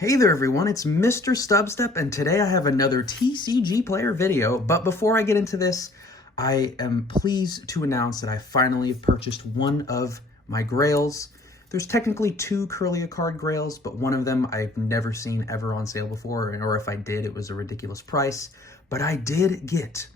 Hey there everyone, it's MisterStubstep, and today I have another TCGPlayer video. But before I get into this, I am pleased to announce that I finally have purchased one of my grails. There's technically two Kirlia card grails, but one of them I've never seen ever on sale before, or if I did, it was a ridiculous price. But I did get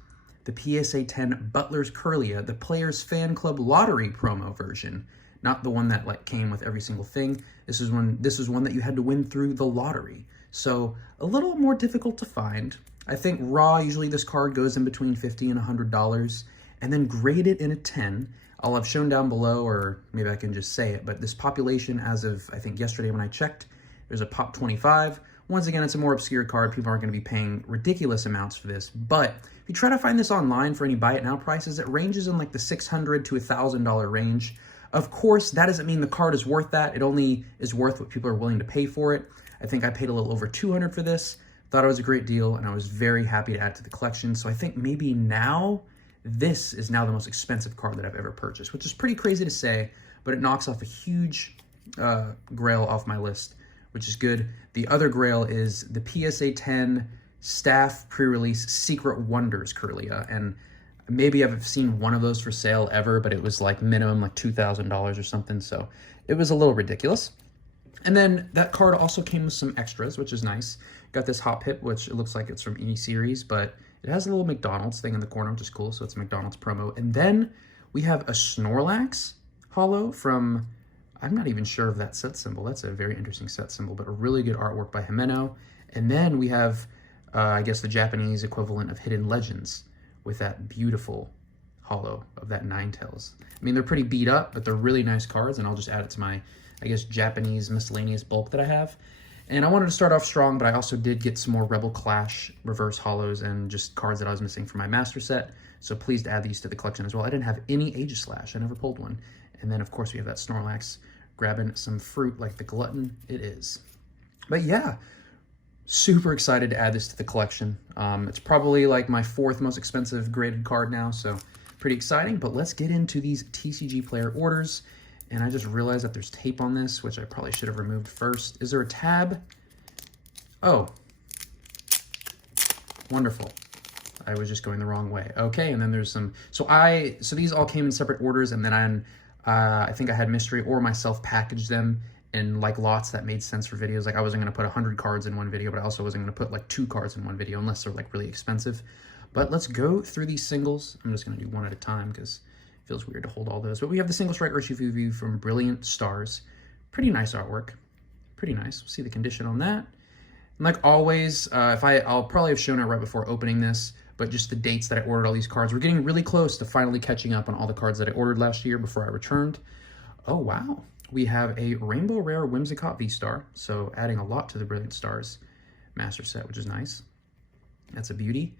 the PSA 10 Butler's Kirlia, the Players Fan Club Lottery promo version. Not the one that came with every single thing. This is one that you had to win through the lottery. So a little more difficult to find. I think raw, usually this card goes in between $50 and $100, and then graded in a 10. I'll have shown down below, or maybe I can just say it, but this population as of, I think yesterday when I checked, there's a pop 25. Once again, it's a more obscure card. People aren't gonna be paying ridiculous amounts for this, but if you try to find this online for any buy it now prices, it ranges in like the $600 to $1,000 range. Of course, that doesn't mean the card is worth that. It only is worth what people are willing to pay for it. I think I paid a little over $200 for this. Thought it was a great deal, and I was very happy to add to the collection. So I think maybe now, this is now the most expensive card that I've ever purchased, which is pretty crazy to say, but it knocks off a huge grail off my list, which is good. The other grail is the PSA 10 Staff Pre-Release Secret Wonders Kirlia, and maybe I've seen one of those for sale ever, but it was like minimum like $2,000 or something, so it was a little ridiculous. And then that card also came with some extras, which is nice. Got this Hop Hip, which it looks like it's from any series, but it has a little McDonald's thing in the corner, which is cool, so it's a McDonald's promo. And then we have a Snorlax holo from, I'm not even sure of that set symbol. That's a very interesting set symbol, but a really good artwork by Himeno. And then we have, I guess, the Japanese equivalent of Hidden Legends, with that beautiful holo of that Ninetales. I mean, they're pretty beat up, but they're really nice cards, and I'll just add it to my, I guess, Japanese miscellaneous bulk that I have. And I wanted to start off strong, but I also did get some more Rebel Clash reverse holos and just cards that I was missing from my master set, so pleased to add these to the collection as well. I didn't have any Aegislash. I never pulled one. And then, of course, we have that Snorlax grabbing some fruit like the glutton it is. But yeah, super excited to add this to the collection. It's probably like my fourth most expensive graded card now, so pretty exciting. But let's get into these TCGPlayer orders. And I just realized that there's tape on this, which I probably should have removed first. Is there a tab? Oh, wonderful. I was just going the wrong way. Okay, and then there's some, so these all came in separate orders, and then I think I had Mystery or myself packaged them in like lots that made sense for videos. Like I wasn't gonna put 100 cards in one video, but I also wasn't gonna put like 2 cards in one video unless they're like really expensive. But let's go through these singles. I'm just gonna do one at a time because it feels weird to hold all those. But we have the Single Strike Urshifu V from Brilliant Stars. Pretty nice artwork, pretty nice. We'll see the condition on that. And like always, I'll probably have shown it right before opening this, but just the dates that I ordered all these cards. We're getting really close to finally catching up on all the cards that I ordered last year before I returned. Oh, wow. We have a Rainbow Rare Whimsicott V-Star, so adding a lot to the Brilliant Stars master set, which is nice. That's a beauty.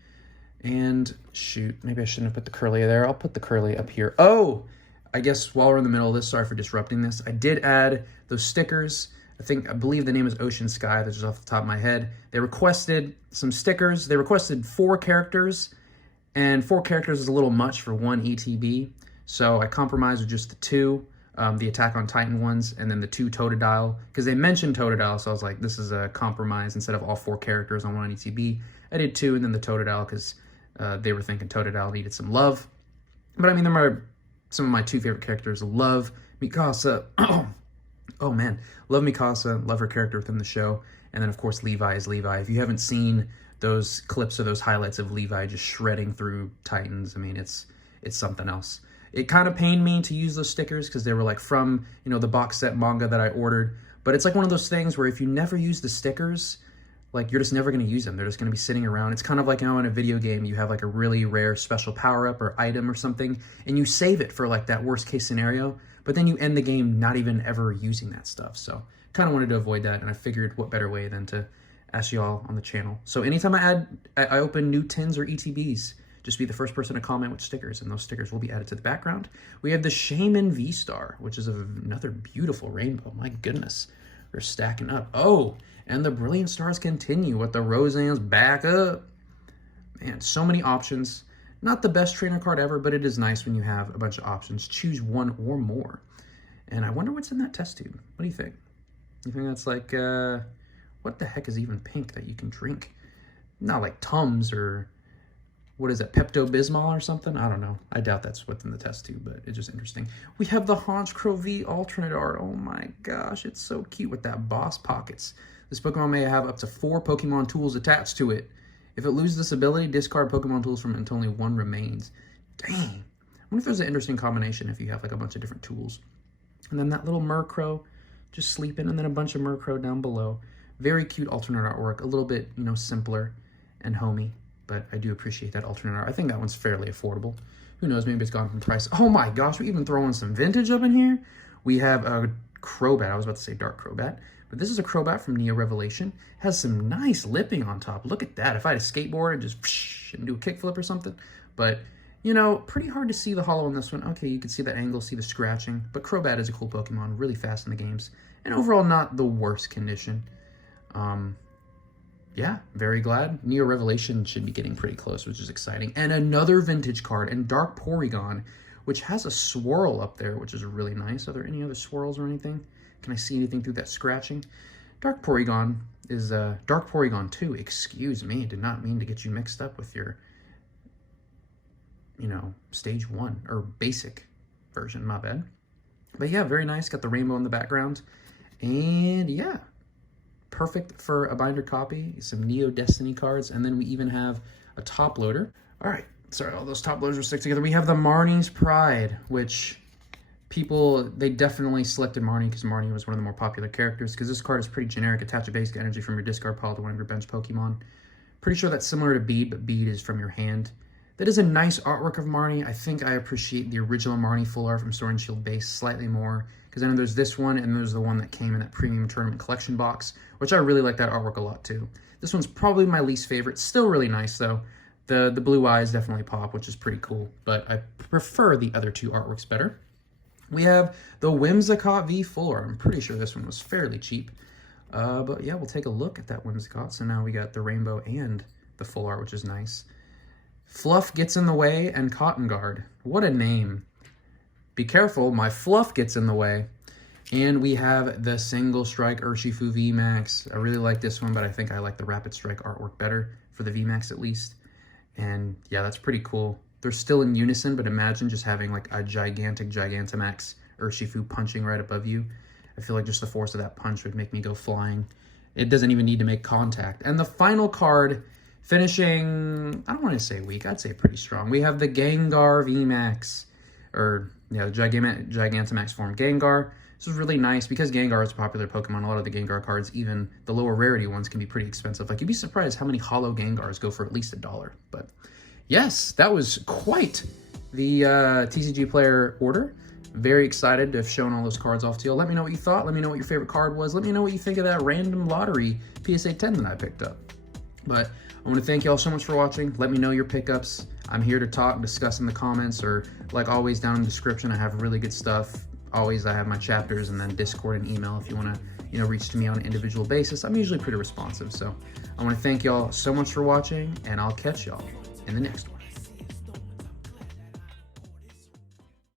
And shoot, maybe I shouldn't have put the Kirlia there. I'll put the Kirlia up here. Oh, I guess while we're in the middle of this, sorry for disrupting this, I did add those stickers. I believe the name is Ocean Sky, that's just off the top of my head. They requested some stickers. They requested 4 characters, and 4 characters is a little much for one ETB, so I compromised with just the 2. The Attack on Titan ones, and then the 2 Totodile, because they mentioned Totodile, so I was like, this is a compromise. Instead of all 4 characters on one ETB, I did 2, and then the Totodile, because they were thinking Totodile needed some love. But I mean, there are some of my 2 favorite characters. Love Mikasa. Oh man, love Mikasa, love her character within the show. And then of course, Levi is Levi. If you haven't seen those clips or those highlights of Levi just shredding through Titans, I mean, it's something else. It kind of pained me to use those stickers because they were like from, you know, the box set manga that I ordered. But it's like one of those things where if you never use the stickers, like you're just never going to use them. They're just going to be sitting around. It's kind of like, you know, in a video game, you have like a really rare special power-up or item or something, and you save it for like that worst case scenario, but then you end the game not even ever using that stuff. So kind of wanted to avoid that, and I figured what better way than to ask you all on the channel. So anytime I open new tins or ETBs, just be the first person to comment with stickers, and those stickers will be added to the background. We have the Shaman V-Star, which is another beautiful rainbow. My goodness, we're stacking up. Oh, and the Brilliant Stars continue with the Roseanne's back up. Man, so many options. Not the best trainer card ever, but it is nice when you have a bunch of options. Choose one or more. And I wonder what's in that test tube. What do you think? You think that's like, what the heck is even pink that you can drink? Not like Tums or what is that, Pepto-Bismol or something? I don't know. I doubt that's what's in the test tube, but it's just interesting. We have the Honchkrow V alternate art. Oh my gosh, it's so cute with that boss pockets. This Pokemon may have up to 4 Pokemon tools attached to it. If it loses this ability, discard Pokemon tools from it until only 1 remains. Dang. I wonder if there's an interesting combination if you have like a bunch of different tools. And then that little Murkrow just sleeping, and then a bunch of Murkrow down below. Very cute alternate artwork. A little bit, you know, simpler and homey, but I do appreciate that alternate art. I think that one's fairly affordable. Who knows, maybe it's gone from price. Oh my gosh, we're even throwing some vintage up in here. We have a Crobat. I was about to say Dark Crobat, but this is a Crobat from Neo Revelation. Has some nice lipping on top. Look at that. If I had a skateboard and just and do a kickflip or something. But, you know, pretty hard to see the hollow in this one. Okay, you can see that angle, see the scratching. But Crobat is a cool Pokemon, really fast in the games. And overall, not the worst condition. Yeah, very glad. Neo Revelation should be getting pretty close, which is exciting. And another vintage card, and Dark Porygon, which has a swirl up there, which is really nice. Are there any other swirls or anything? Can I see anything through that scratching? Dark Porygon is Dark Porygon 2. Excuse me, did not mean to get you mixed up with your, you know, stage 1 or basic version, my bad. But yeah, very nice. Got the rainbow in the background. And yeah, perfect for a binder copy, some Neo Destiny cards, and then we even have a top loader. All right, sorry, all those top loaders will stick together. We have the Marnie's Pride, which people, they definitely selected Marnie because Marnie was one of the more popular characters, because this card is pretty generic. Attach a basic energy from your discard pile to one of your bench Pokemon. Pretty sure that's similar to Bead, but Bead is from your hand. That is a nice artwork of Marnie. I think I appreciate the original Marnie full art from Sword and Shield base slightly more, because I know there's this one, and there's the one that came in that premium tournament collection box, which I really like that artwork a lot too. This one's probably my least favorite. Still really nice though. The blue eyes definitely pop, which is pretty cool, but I prefer the other 2 artworks better. We have the Whimsicott V full art. I'm pretty sure this one was fairly cheap. But yeah, we'll take a look at that Whimsicott. So now we got the rainbow and the full art, which is nice. Fluff Gets in the Way and Cotton Guard. What a name. Be careful, my Fluff gets in the way. And we have the Single Strike Urshifu VMAX. I really like this one, but I think I like the Rapid Strike artwork better, for the VMAX at least. And yeah, that's pretty cool. They're still in unison, but imagine just having like a gigantic Gigantamax Urshifu punching right above you. I feel like just the force of that punch would make me go flying. It doesn't even need to make contact. And the final card, finishing, I don't want to say weak, I'd say pretty strong. We have the Gengar VMAX, or yeah, the Gigantamax form Gengar. This is really nice because Gengar is a popular Pokemon. A lot of the Gengar cards, even the lower rarity ones, can be pretty expensive. Like, you'd be surprised how many hollow Gengars go for at least $1. But yes, that was quite the TCG Player order. Very excited to have shown all those cards off to you. Let me know what you thought. Let me know what your favorite card was. Let me know what you think of that random lottery PSA 10 that I picked up. But I want to thank you all so much for watching. Let me know your pickups. I'm here to talk, discuss in the comments, or like always down in the description, I have really good stuff. Always, I have my chapters, and then Discord and email if you want to, you know, reach to me on an individual basis. I'm usually pretty responsive. So I want to thank y'all so much for watching, and I'll catch y'all in the next one.